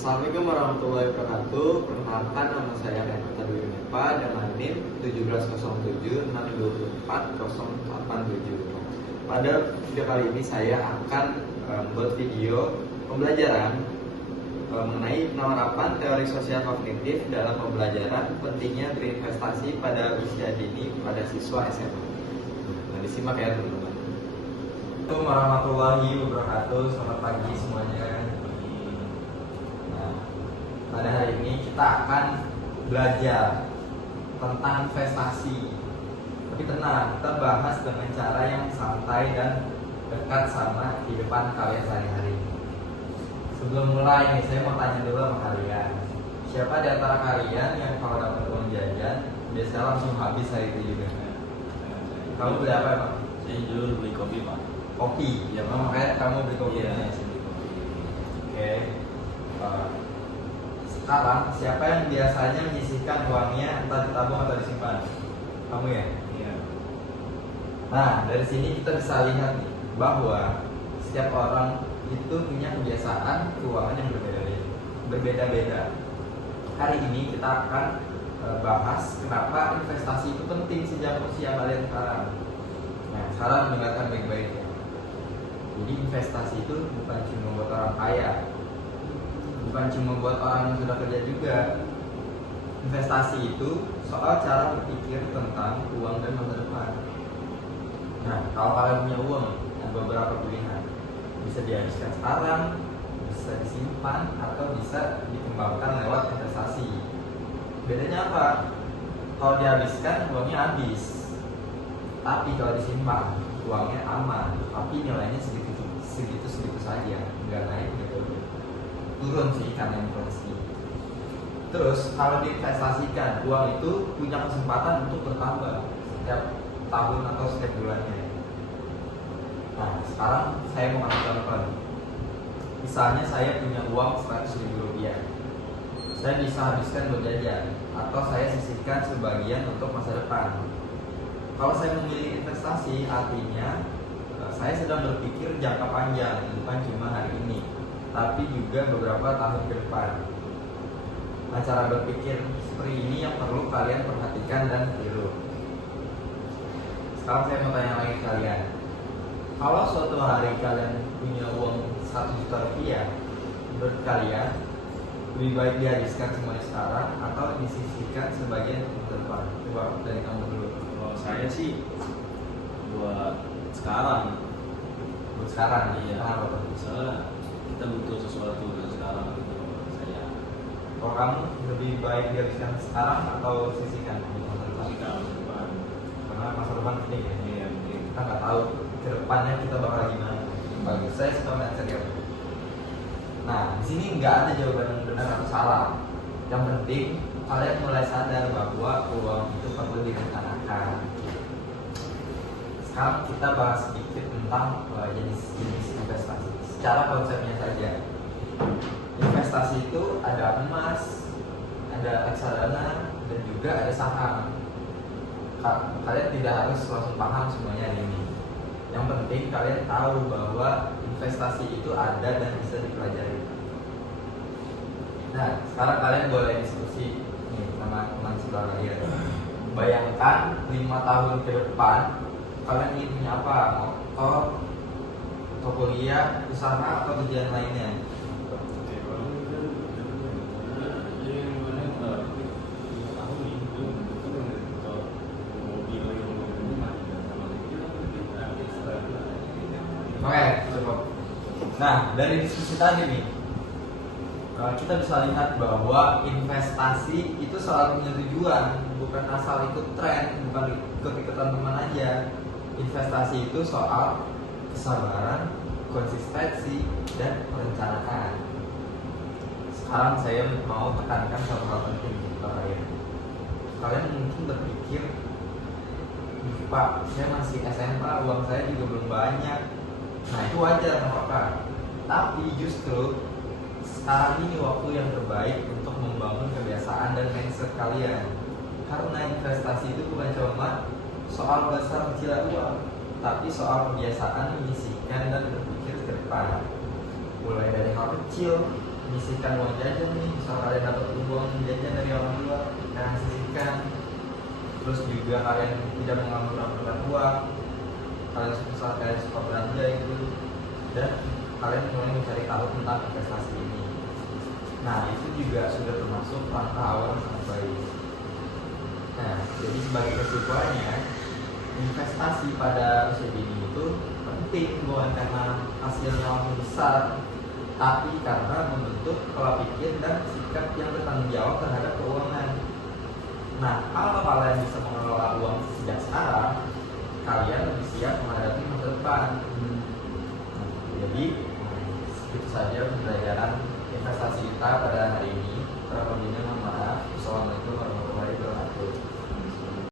Assalamualaikum warahmatullahi wabarakatuh. Perkenalkan, nama saya Renata Dwi Nepa dengan NIM 17070624087. Pada video kali ini saya akan membuat video pembelajaran mengenai penerapan teori sosial kognitif dalam pembelajaran pentingnya berinvestasi pada usia dini pada siswa SMA. Nah, disimak ya teman-teman. Assalamualaikum warahmatullahi wabarakatuh. Selamat pagi semuanya. Nah, pada hari ini kita akan belajar tentang investasi. Tapi tenang, kita bahas dengan cara yang santai dan dekat sama kehidupan kalian sehari-hari. Sebelum mulai nih, saya mau tanya dulu sama kalian. Siapa di antara kalian yang kalau dapat uang jajan biasanya langsung habis hari itu juga? Kamu beli apa emang? Saya dulu beli kopi, Pak. Kopi? Ya, makanya kamu beli kopi. Iya, saya beli kopi. Oke. Sekarang siapa yang biasanya menyisihkan uangnya entah ditabung atau disimpan? Kamu ya? Iya. Nah, dari sini kita bisa lihat nih, bahwa setiap orang itu punya kebiasaan keuangan yang berbeda-beda. Hari ini kita akan bahas kenapa investasi itu penting sejak usia kalian sekarang. Nah, sekarang dengarkan baik-baik ya. Jadi investasi itu bukan cuma buat orang kaya, bukan cuma buat orang yang sudah kerja juga. Investasi itu soal cara berpikir tentang uang dan masa depan. Nah, kalau kalian punya uang, ada beberapa pilihan. Bisa dihabiskan sekarang, bisa disimpan, atau bisa dikembangkan lewat investasi. Bedanya apa? Kalau dihabiskan, uangnya habis. Tapi kalau disimpan, uangnya aman, tapi nilainya segitu saja, nggak naik gitu. Turun sih karena inflasi. Terus kalau diinvestasikan, uang itu punya kesempatan untuk bertambah setiap tahun atau setiap bulannya. Nah, sekarang saya mau kasih contoh. Misalnya saya punya uang 100.000 rupiah. Saya bisa habiskan buat jajan, atau saya sisihkan sebagian untuk masa depan. Kalau saya memilih investasi, artinya saya sedang berpikir jangka panjang, bukan cuma hari ini, tapi juga beberapa tahun ke depan. Nah, cara berpikir seperti ini yang perlu kalian perhatikan dan tiru. Sekarang saya mau tanya lagi ke kalian. Kalau suatu hari kalian punya uang 1 juta rupiah, menurut kalian lebih baik dihabiskan semuanya sekarang atau disisihkan sebagian untuk depan? Coba dari kamu dulu. Kalau saya sih buat sekarang. Buat sekarang? Iya. Kenapa tuh? Misalnya kita butuh sesuatu dari sekarang gitu. Saya Kalau kamu lebih baik dihabiskan sekarang atau sisihkan untuk masa depan? sekarang depan. Karena masa depan penting ya. Iya, mungkin. Kita nggak tahu ke depannya kita bakal gimana. Bagus, saya suka mindset ya. Nah, di sini nggak ada jawaban yang benar atau salah. Yang penting kalian mulai sadar bahwa uang itu perlu direncanakan. Sekarang kita bahas sedikit tentang jenis-jenis investasi. Secara konsepnya saja. Investasi itu ada emas, ada reksadana, dan juga ada saham. Kalian tidak harus langsung paham semuanya ini. Yang penting kalian tahu bahwa investasi itu ada dan bisa dipelajari. Nah, sekarang kalian boleh diskusi nih sama teman sebelah kalian. Bayangkan 5 tahun ke depan kalian ingin punya apa? Motor, atau kuliah, usaha, atau tujuan lainnya. Oke, cukup. Nah, dari diskusi tadi nih, kita bisa lihat bahwa investasi itu selalu punya tujuan, bukan asal ikut tren, bukan ikut-ikutan teman aja. Investasi itu soal kesabaran, konsistensi, dan perencanaan. Sekarang saya mau tekankan satu hal penting kepada kalian. Kalian mungkin berpikir, Pak, saya masih SMA, uang saya juga belum banyak. Nah, itu wajar, nggak apa-apa. Tapi justru sekarang ini waktu yang terbaik untuk membangun kebiasaan dan mindset kalian. Karena investasi itu bukan cuma soal besar kecil uang, tapi soal kebiasaan menyisihkan dan berpikir ke depan. Mulai dari hal kecil menyisihkan uang jajan nih, misal kalian dapat uang jajan dari orang tua, kalian sisihkan. Terus juga kalian tidak mengambil uang, kalian suka belanja itu, dan kalian mulai mencari tahu tentang investasi ini. Nah, itu juga sudah termasuk langkah awal yang sangat baik. Nah, jadi sebagai kesimpulannya, investasi pada usia dini itu penting bukan karena hasilnya langsung besar, tapi karena membentuk pola pikir dan sikap yang bertanggung jawab terhadap keuangan. Nah, kalau kalian bisa mengelola uang sejak sekarang,